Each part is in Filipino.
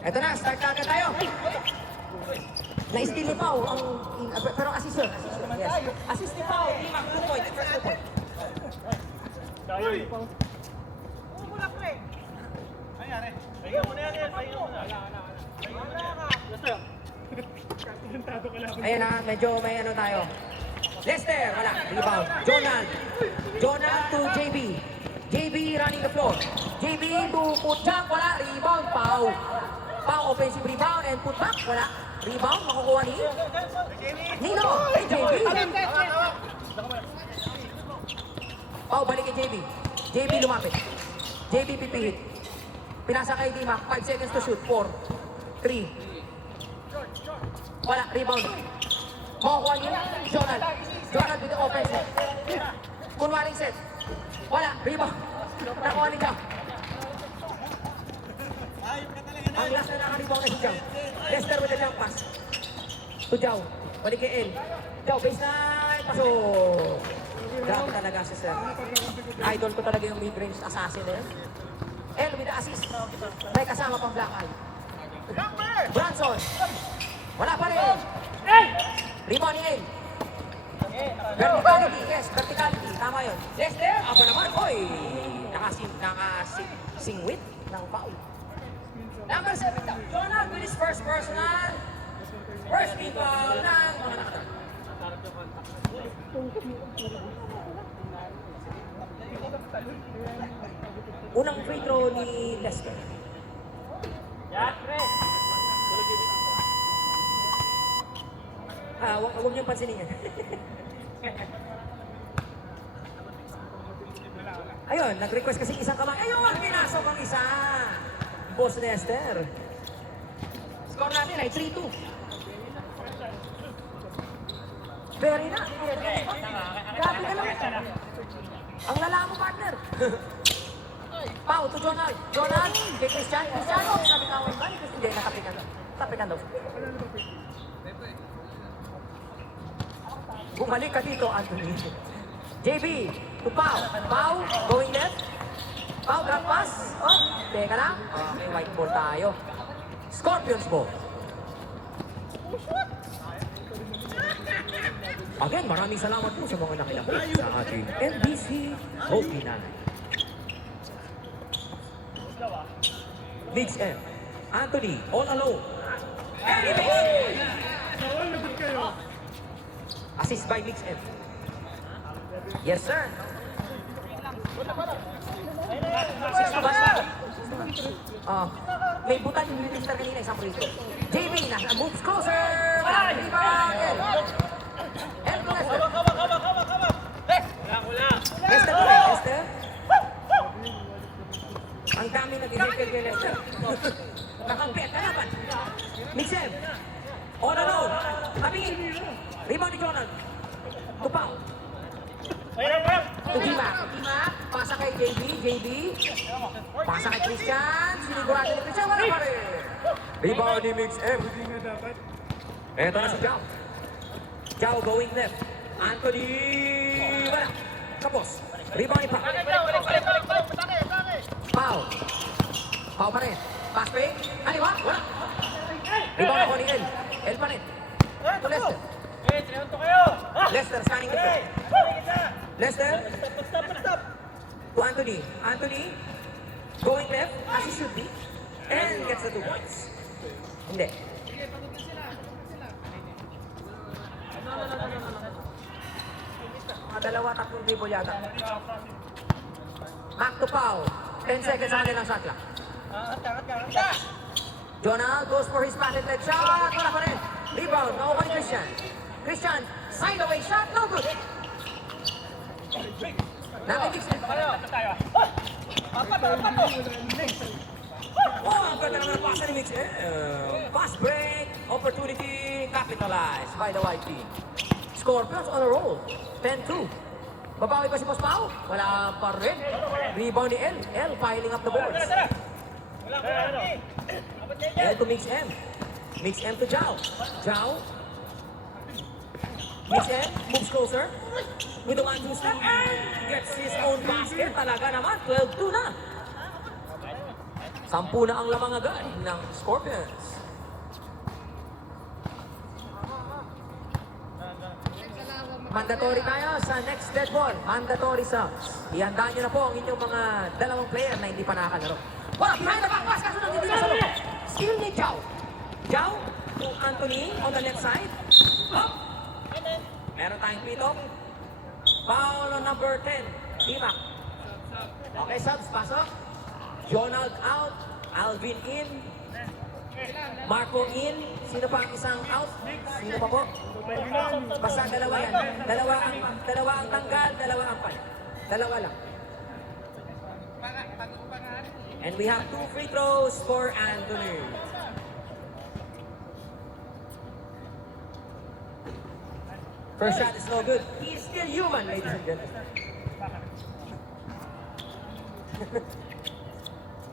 Eto na, start na agad tayo. Na-steal ni Pao ang... Pero assist yun. Yes. Assist ni Pao. Limang, 2 point. First 2 point. Umula pre. Nangyari. Pahinga mo na yan. Pahinga mo na. Ayan na, medyo may ano tayo. Lester, wala. Rebound. Jonal. Jonal to JB. JB running the floor. JB to Putjak, wala. Rebound, Pau. Pau offensive rebound and putback, wala. Rebound, makukuha ni Nino. Hey, JB. Pau, balik kay JB. JB lumapit. JB pipihit. Pinasa kay Dimac. 5 seconds to shoot. 4, 3. Wala, rebound. Makukuha niya, Jonal. Jonal with the offense. Kunwaring set. Wala, rebound. Nakuha ni Jam. Ang last na naka-rebound na si Jam. Lester with the jump pass. To Jao. Balik kay El. Jao, baseline. Pasok. Grabe talaga si Sir. Idol ko talaga yung mid-range assassin na yan. El with the assist. May kasama pang black eye. Branson. Wala pa rin. Rebound ni El. Verticality, yes, verticality. Tama yun. Lester, ako naman. Oy, nakasingwit ng foul. Number 7 daw. Jonal with his first personal. First team foul ng mga nakatag. Unang free throw ni Lester. Huwag niyong pansinin yan. Ayun, nag-request kasi isang kamay. Ayun, pinasok ang isa. Boss Lester. Score natin ay 3-2. Very na. Grabe ka lang. Ang lala mo, partner. Pau to Jonal. Jonal, kay Christian. Cristiano, sabi ka away ba? Hindi, nakapikan daw. Nakapikan daw. Bumalik ka dito, Anthony. JB, to Pau. Pau, going left. Pau, drop pass. Oh, teka lang. Okay, white ball tayo. Scorpions ball. Again, maraming salamat po sa mga nakilapot sa ating NBC Hockey Night. Mix M. Anthony, all alone. And he makes it. Assist by Mix M. Yes, sir. May butan yung minister kanina, isang prito. JB, nasa moves closer. Wala, rebound. El to Lester. Lester to Lester. Ang dami na dinigil kay Lester. Nakampet, kalaban. Mix M. All alone. Tabi. Rebound ni Jonal. Tupaw. To Dimac. Dimac. Pasa kay JB. JB. Pasa kay Christian. Sinigurado ni Christian. Wala pa rin. Rebound ni Mix M. Eto na si Jao. Jao going left. Anthony. Wala. Tapos. Rebound ni Pau. Pau. Pau pa rin. Pass fake. Aliwa. Wala. Rebound ako ni El. El pa rin. To Lester. Lester scanning the play. Lester. To Anthony. Anthony. Going left as he should be. And gets the 2 points. Hindi. Dalawa, tatlong dribble yata. Back to Pau. 10 seconds sa kanilang shot clock. Jonal goes for his patented leg shot. Wala pa rin. Rebound. Nakuha ni Christian. Christian, side away shot. No good. Nakikix na. Oh, ang ganda naman ang pasa ni Mix. Pass break. Opportunity capitalized by the white team. Scorpions on a roll. 10-2. Babawi pa si Boss Pau? Wala pa rin. Rebound ni El. El piling up the boards. El to Mix M. Mix M to Jao. Jao. Mix M moves closer. With the 1-2 step and gets his own basket. Talaga naman. 12-2 na. 10 na ang lamang agad ng Scorpions. Mandatory tayo sa next dead ball. Mandatory subs. Ihandaan nyo na po ang inyong mga dalawang player na hindi pa nakakalaro. Wala, behind the back pass. Kaso nang hindi nasalo. Steal ni Jao. Jao to Anthony on the left side. Up. Meron tayong pito. Foul on number 10. Timak. Okay, subs. Pasok. Jonald out. Alvin in. Marco in. Sino pa ang isang out? Sino pa po? Basta dalawa yan. Dalawa ang tanggal, dalawa ang pan. Dalawa lang. And we have 2 free throws for Anthony. First shot is no good. He is still human, ladies and gentlemen.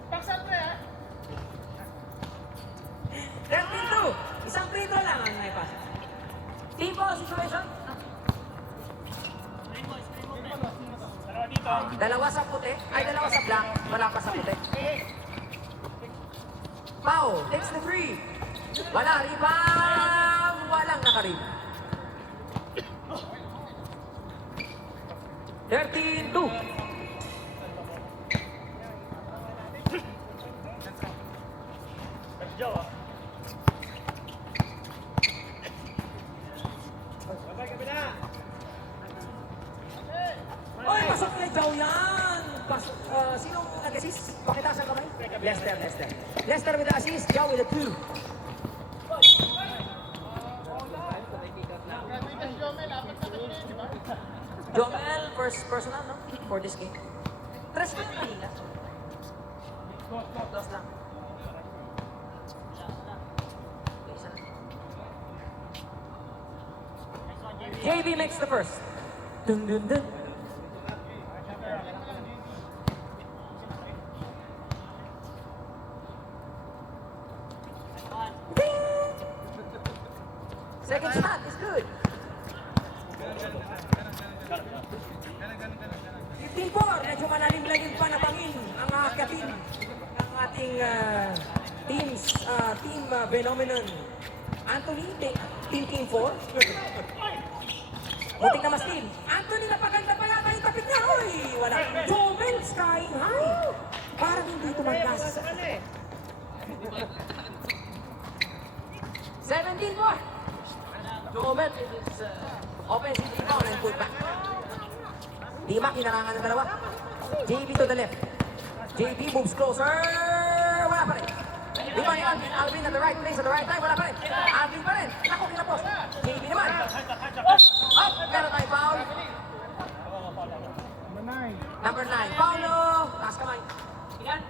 Paksan pre ha. 13-2. Isang free throw lang ang naipasa. Team ball situation. Dalawa dito. Dalawa sa puti. Ay, dalawa sa black. Wala pa sa puti. Pau takes the free. Wala. Rebound. Walang nakarib. 13-2. Joe ah. Babay kami na. Oy, pasok kay Jao yan. Sinong nag-assist? Pakitaas ang kamay. Lester. Lester with the assist. Jao with the 2. Jomel, first personal, no? For this game. 3 na kanina. 2 lang. JV makes the first. Dun dun dun. Second shot is good. 15-4. Medyo malalim-lalim pa na bangin ang akatin ng ating team phenomenon. Anthony, team 4. Buti ka mas team. Anthony, napaganda pa yata yung tapit niya. Uy, wala. Jomel skying high. Parang hindi tumagas. 17-4. Jomel is offensive rebound and put back. Timak, hinarangan ng dalawa. JB to the left. JB moves closer. Wala pa rin. Lima ni Alvin. Alvin at the right place at the right time. Wala pa rin. Alvin pa rin. Naku, kinapos. JB naman. Up. Meron tayong foul. Number 9. Paulo. Taas kamay. Ilan?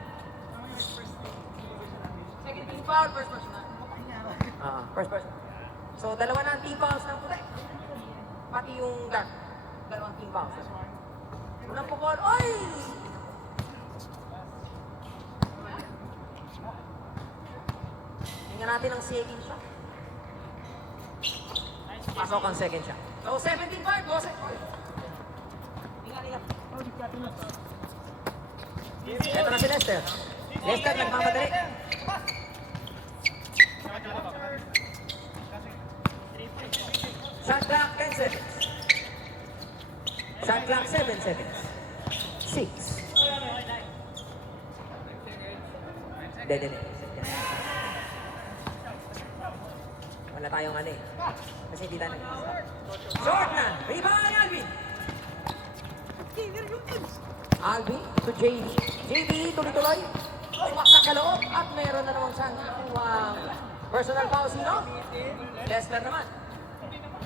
Second team foul. First person na. First person. So, dalawa na ang team fouls ng puti. Pati yung dark. Dalawang team fouls. Unang pukol. Oy! Tingnan natin ang second shot. Pasok ang second shot. So, 17-5. Bose. Tingnan. Ito na si Lester. Lester, nagmamadali. Shot clock 10 seconds. Shot clock 7 seconds. 6. Dede. Wala tayong ano eh. Kasi hindi tayo short na! Rebound, Alvin! Alvin to JB. JB, tuloy-tuloy. Sumaksak sa loob. At meron na namang siyang personal foul. Sino? Lester naman.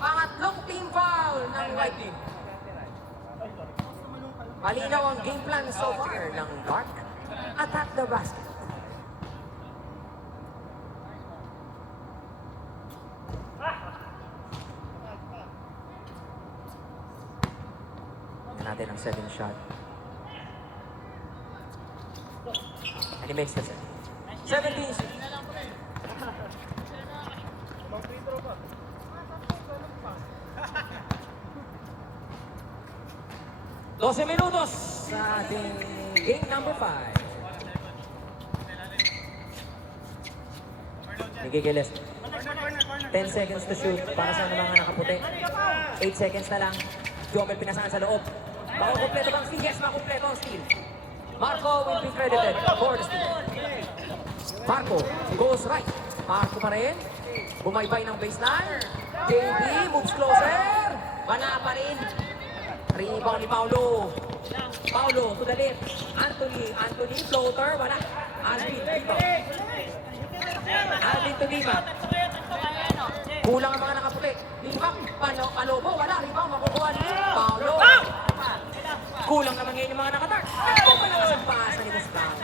Pangatlong team foul ng white team. Malinaw ang game plan so far ng Dark. Attack the basket. Tignan natin ang second shot. And he makes the set. 17. 12 minutos sa ating game number 5. Miguel Giles. 10 seconds to shoot para sa mga nakaputi. 8 seconds na lang. Jomel pinasahan sa loob. Makukumpleto bang steal? Yes, makukumpleto ang steal. Marco will be credited for the steal. Marco goes right. Marco pa rin. Bumaybay ng baseline. JB moves closer. Wala pa rin. Rebound ni Paulo. Paulo to the left. Anthony floater. Wala. Alvin dito. Alvin to Lima. Kulang ang mga nakaputi. Lima, Palobo, wala. Rebound, makukuha ni Paulo. Kulang naman ngayon yung mga nakatark. Ito pa naman ang paasa ni Gustavo.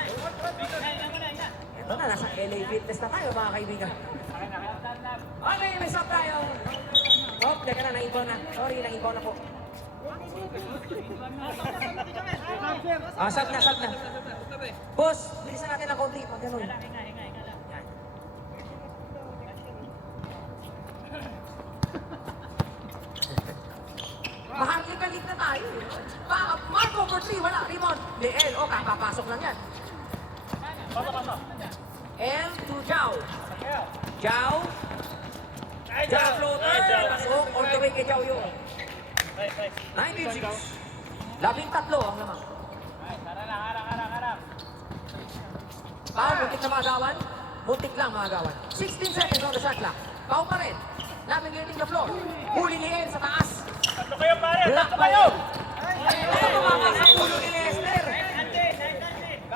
Ito na, nasa LA Fitness na tayo mga kaibigan. Okay, may stop tayo. Oh, teka na, naibaw na. Sorry, naibaw na po. Sat na. Boss, bilisan natin ng konti. Pag ganun. Mahalik na tayo. Marco for 3, wala. Rebound. Leel, kakapasok lang yan. And to Jao. Jao floater. Pasok. All the way kay Jao yun. 19-6. 13 ang lamang. Pao, muntik na maagawan. Muntik lang maagawan. 16 seconds on the shot clock. Pao pa rin. Navigating the floor. Huli ni El sa taas. Tatlo kayo, pare! Black Tatlo ba kayo! yun? Ito tumama sa ulo ni Lester.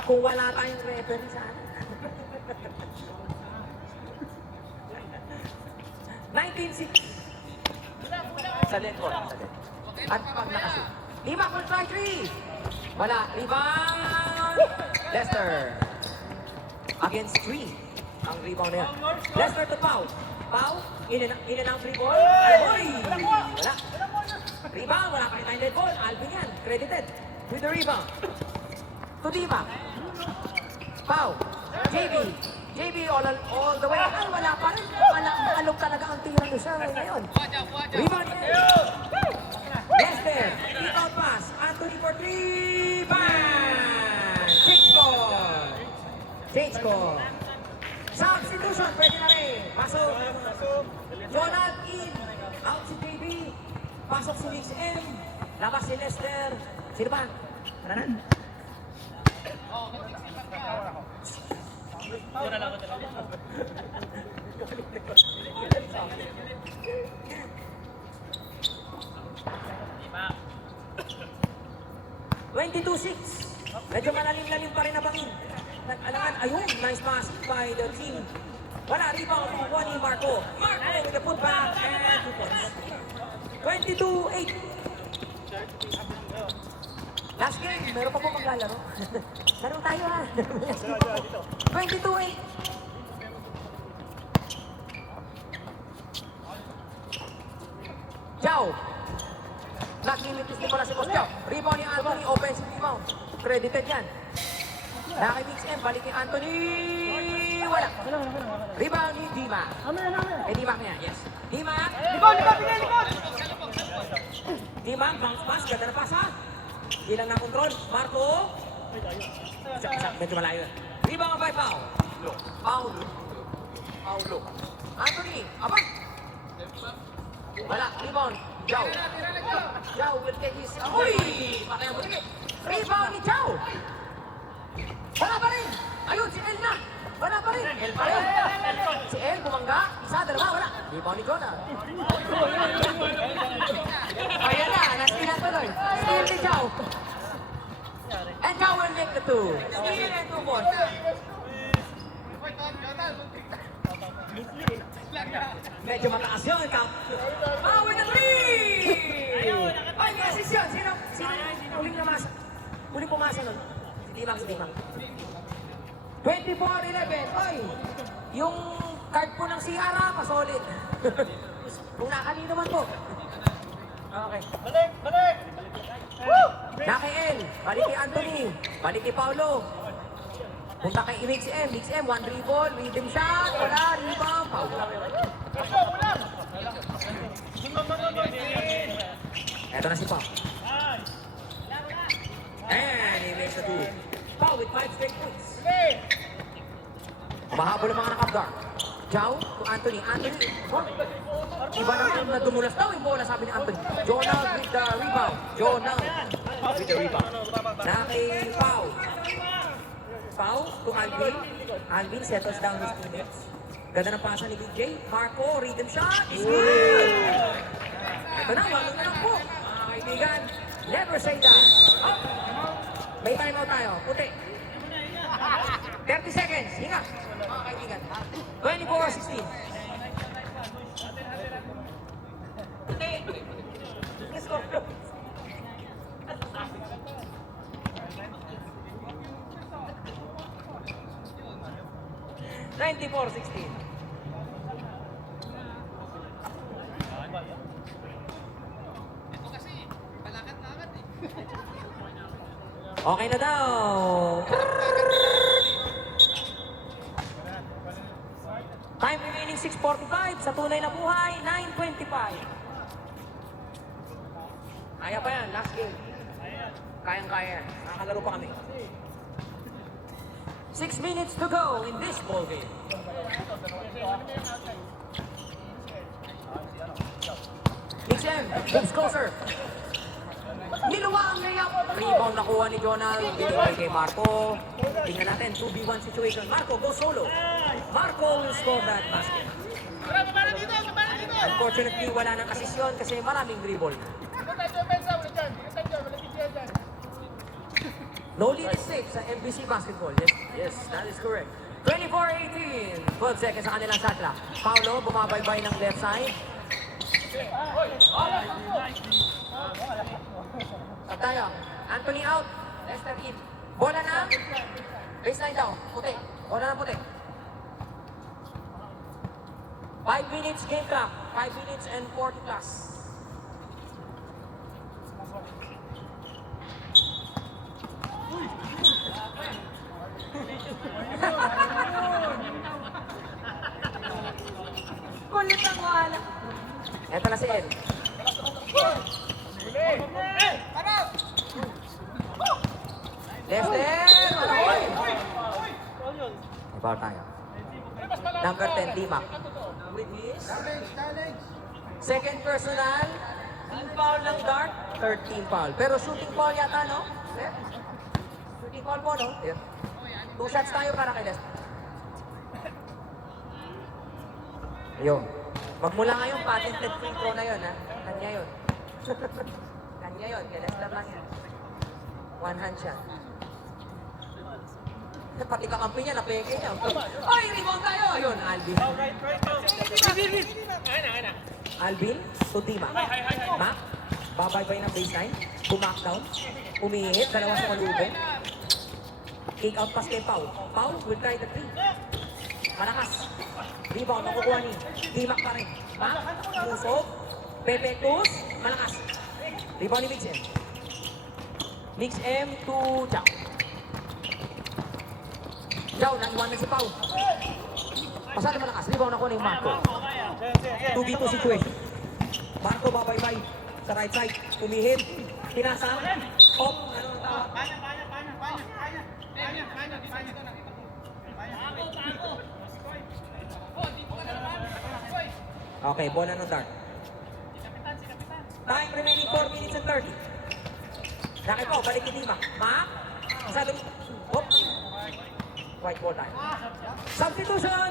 Kung wala tayong referee sana. 19-6. Sa net court. At pag nakashoot. Lima will try 3. Wala. Rebound. Lester. Against 3. Ang rebound na yan. Lester to Pau. Pau. In and out free ball. Ay, wala. Rebound. Wala pa rin tayong dead ball. Alvin yan. Credited. With the rebound. To Dima. Pau. JB all the way. Ay, wala pa rin. Alok talaga ang tira doon siya ngayon. Rebound. Lester. Deep out pass. Anthony for 3. Bang! Change ball. Substitution. Pwede na rin. Pasok. Jonathan in. Out si JB. Pasok si Mix M. Labas si Lester. Sino ba? Tara na. Medyo malalim-lalim pa rin na bangin. Nag-alangan, ayun, nice pass by the team. Wala, rebound, kukuha ni Marco. Marco with the putback and 2 points. 22-8. Last game, meron pa po maglalaro. Laro tayo ha. 22-8. Jao. Nakimitis din pala si Boss Jao. Rebound ni Anthony, offensive rebound. Credited yan. Nakimix M, balik ni Anthony. Wala. Rebound ni Dima. Dima niya, yes. Dima. Dima, bounce pass, ganda na pass ha. Ilang na control. Marco. Medyo malayo. Rebound by Pau. Paulo. Anthony, abang. Wala, rebound. Jao. Jao will take his... Uy! Patay ang buti. Rebound ni Jao. Wala pa rin. Ayun, si El na. Wala pa rin. El pa rin. Si El, bumangga. Isa, dalawa, wala. Rebound ni Jonah. Ayan na, nasilan tuloy. Steal ni Jao. And Jao will make the 2. Steal and 2 points. Medyo mataas yun, Kap. With the 3! Ay, may assist yun. Sino huling namasa? Huling pumasa nun? Si Dimang. 24-11. Oy, yung card po ng Ciara, pasolid. Kung nakanino man po. Okay. Balik! Naki El, balik kay Anthony, balik kay Paulo. Punta kay Mix M, 1 dribble, rhythm shot, wala, rebound, Paulo. Eto na si Pau. And he makes the 2. Pau with 5 straight points. Mahabol ang mga nakabdar. Jao to Anthony. Anthony. Oh. Iba naman na dumulas daw yung bola, sabi ni Anthony. Jonald with the rebound. Jonald with the rebound. Naki Pau. Pau to Alvin. Alvin settles down his teammates. Ganda ng pasa ni Big J. Marco, rhythm shot. Is good. Ito na, wala na lang po. Mga kaibigan, never say that. Up. May timeout tayo. Puti. 30 seconds. Hinga. Mga kaibigan. 24-16. Let's go. $94-16. Okay na daw. Time remaining 6:45 sa tunay na buhay, 9:25. Kaya pa yan, last game. Kayang-kaya. Nakakalaro pa kami. 6 minutes to go in this ball game. Mixem, moves closer. Niluwa ang layup. Rebound nakuha ni Jonald. Binigay kay Marco. Tingnan natin, 2v1 situation. Marco goes solo. Marco will score that basket. Unfortunately, wala nang asisyon kasi maraming dribble. No lead is safe sa MBC basketball. Yes, that is correct. 24-18. 12 seconds sa kanilang shot clock. Paulo, bumabaybay ng left side. At tayo. Anthony out. Lester in. Bola na. Baseline daw. Puti. Bola na puti. 5 minutes game clock. 5 minutes and 40 plus. Kulit ang wala. Eto na si Ed. Lester! Malakoy! About tayo. Number 10, Dimac. With his second personal, team foul ng Dart, third team foul. Pero shooting foul yata, no? Left? Shooting foul po, no? Yeah. 2 shots tayo para kay Lester. Ayun. Magmula ngayon, patented free throw na yun, ha? Kanya yun. Kanya yun, kay Lester lang yun. One hand shot. Pati kakampi niya, napeke niya. Ay, rebound tayo! Ayun, Alvin. Alvin, to Dimac. Mac, babaybay ng baseline. Bumack down. Umihit, dalawa sa malubong. Kick out pass kay Pau. Pau will try the three. Malakas. Rebound, nakukuha ni Dimac pa rin. Mac, Musok. Pepe Cruz, malakas. Rebound ni Mix M. Mix M to Jack. Jaw, naiwanan si Pau. Pasado malakas. Rebound ako ni Marco. 2v2 situation. Marco babaybay sa right side. Umihit. Pinasa. Hop. Ano ang tawag? Okay, bola ng Dart. Time remaining 4 minutes and 30. Laki po, balik ni Dimac. Mac. Pasado. Hop. White ball time. Substitution!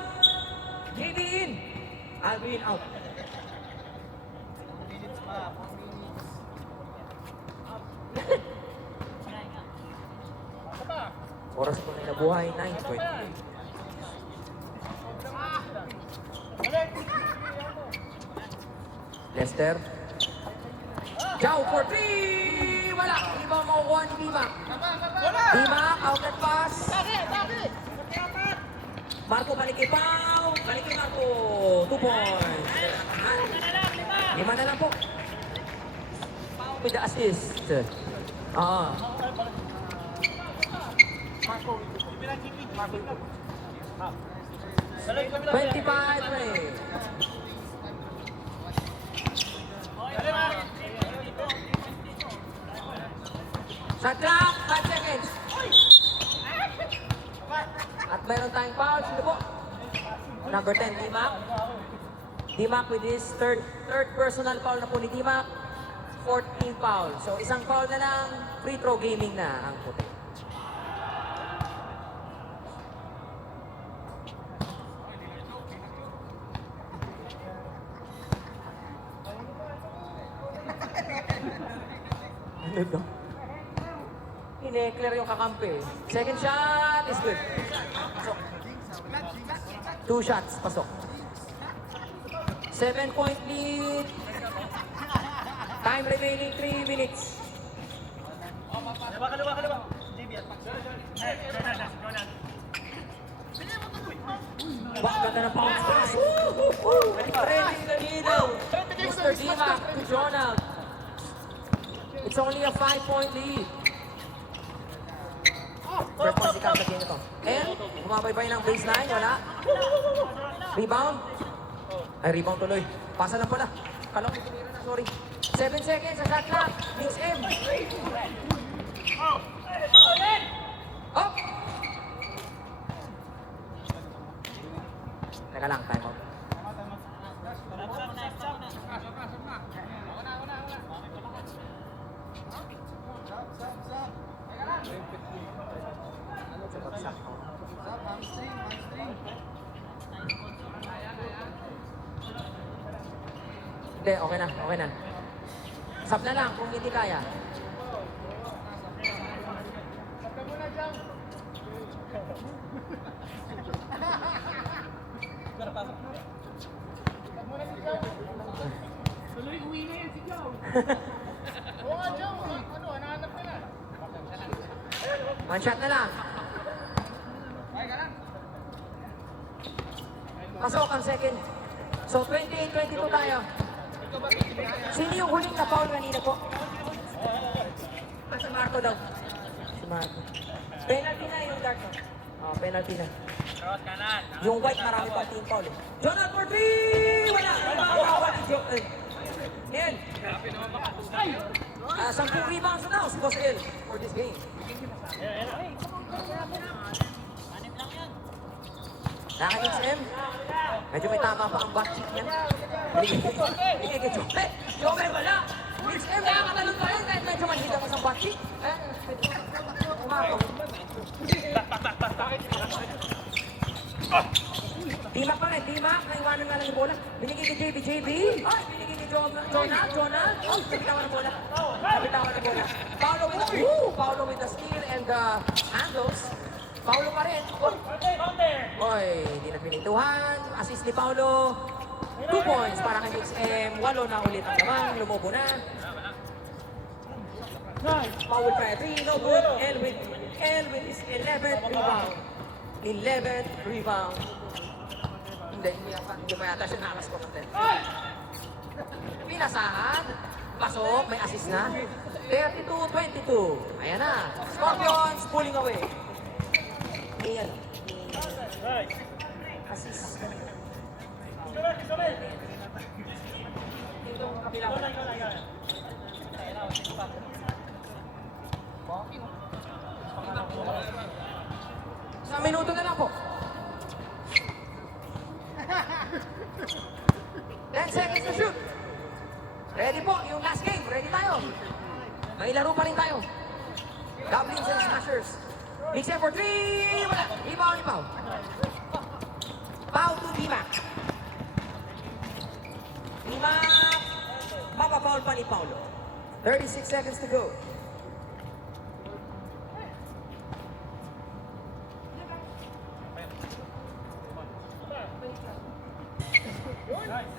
JD in. Alvin out. Oras po na nabuhay, 9:28. Lester. Jao for 3! Wala! Hindi ba makukuha ni Dimac? Dimac, outlet pass. Marco balik kay Pau. Balik kay Marco. 2 points. 5 na lang po. Pau with the assist. Marco. 25 minutes. Shot clock, 5 seconds. At meron tayong foul. Sino po? Number 10, Dimac. Dimac with his third personal foul na po ni Dimac. 14 foul. So isang foul na lang, free throw gaming na ang puti. Ano to? Ine-clear yung kakampi. Second shot is good. Pasok. 2 shots, pasok. 7-point lead. Time remaining 3 minutes. Kaliwa. JB at Wah, ganda ng bounce pass. Ready the needle. Mr. Dimac to Jonald. It's only a 5-point lead. First point si Cam sa game ito. And, bumabaybay ng baseline, wala. Rebound. Ay, rebound tuloy. Pasa lang pala. Kalong itumira na, sorry. 7 seconds sa shot clock. Mix M. Up! Teka lang, time out. Hindi, okay na. Sub na lang kung hindi kaya. Tuloy, uwi na yan si Joe. Oo nga, Joe. Ano, hanahanap ka na. One shot na lang. Pasok ang second. So 28-22 tayo. Sino yung huling na foul kanina po? Si Marco daw. Si Marco. Penalty na yung dark. Oh, penalty na. Yung white marami pa team foul eh. Jonathan for 3! Wala! Wala ni Joe. Yan. 10 rebounds na daw si Boss El for this game. Nakakits M. Medyo may tama pa ang back cheek niya. Hindi kay Joe. Joe, wala. Mix M, nakakatalon pa rin kahit medyo manhita mo sa back cheek. Dimac pa rin, Dimac. Naiwanan nga lang yung bola. Binigay kay JB. Ay, binigay kay Jonah. Oh, nabitawan ng bola. Paolo with the steal and the handles. Paolo pa rin. Oy, hindi na pinituhan. Assist ni Paolo. 2 points para kay Mix M. 8 na ulit ang lamang. Lumobo na. Foul pa 3, no good. Elwin is 11th rebound. 11th rebound. Hindi pa yata siya nakaskot natin. Pinasahan. Pasok, may assist na. 32-22. Ayan na. Scorpions pulling away. Ayan. Assist. Isang minuto na lang po. 10 seconds to shoot. Ready po, yung last game. Ready tayo. May laro pa rin tayo. Goblins and Smashers. Mix M for 3. Wala. Rebound ni Pau. Pau to Dimac. Dimac. Mapapaul pa ni Paulo. 36 seconds to go.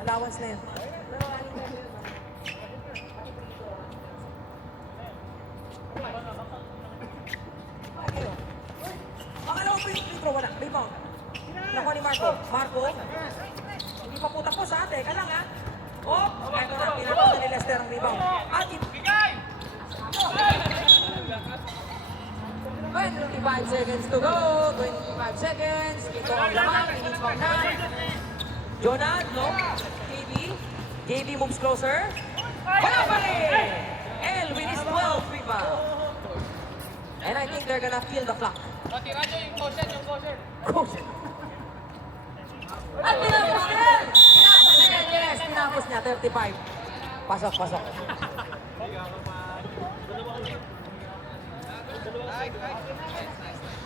Allowance na yun. Pangalawang free throw, wala. Rebound. Nakuha ni Marco. Hindi pa putak po sa ate. Teka lang ha. Oh, eto na. Pinapasa ni Lester ang rebound. At 25 seconds to go. 25 seconds. Ito ang lamang. Minutes pa na. Jonah, no? JB moves closer. Wala pa rin! Elwin is 12 rebound. And I think they're gonna feel the clock. Tira nyo yung caution. Coach. 35. Pasok, pasok. Dalawa ulit.